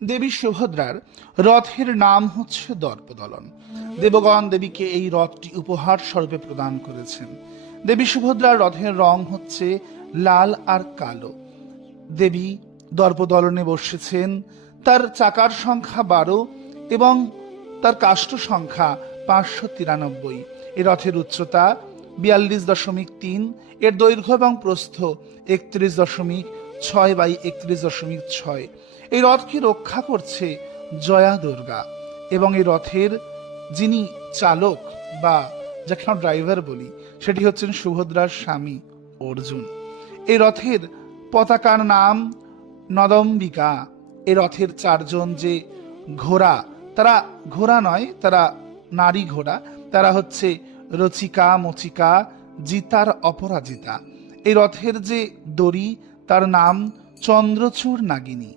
দেবী সুভদ্রার রথের নাম হচ্ছে দর্পদলন। দেবগণ দেবীকে এই রথটি উপহার স্বরূপে প্রদান করেছেন। দেবী সুভদ্রার রথের রং হচ্ছে লাল আর কালো। দেবী দর্পদলনে বসেছেন। তার চাকার সংখ্যা 12 এবং তার কাষ্ঠ সংখ্যা 593। এই রথের উচ্চতা 42.3, এর দৈর্ঘ্য এবং প্রস্থ 31.6 বাই 31.6। এই রথকে রক্ষা করছে জয়া দুর্গা এবং এই রথের যিনি চালক বা যাকে আমরা ড্রাইভার বলি সেটি হচ্ছেন সুভদ্রার স্বামী অর্জুন। এই রথের পতাকার নাম নদম্বিকা। এই রথের 4 জন যে ঘোড়া, তারা ঘোড়া নয়, তারা নারী ঘোড়া। তারা হচ্ছে রচিকা, মচিকা, জিতার অপরাজিতা। এই রথের যে দড়ি তার নাম চন্দ্রচূড় নাগিনী।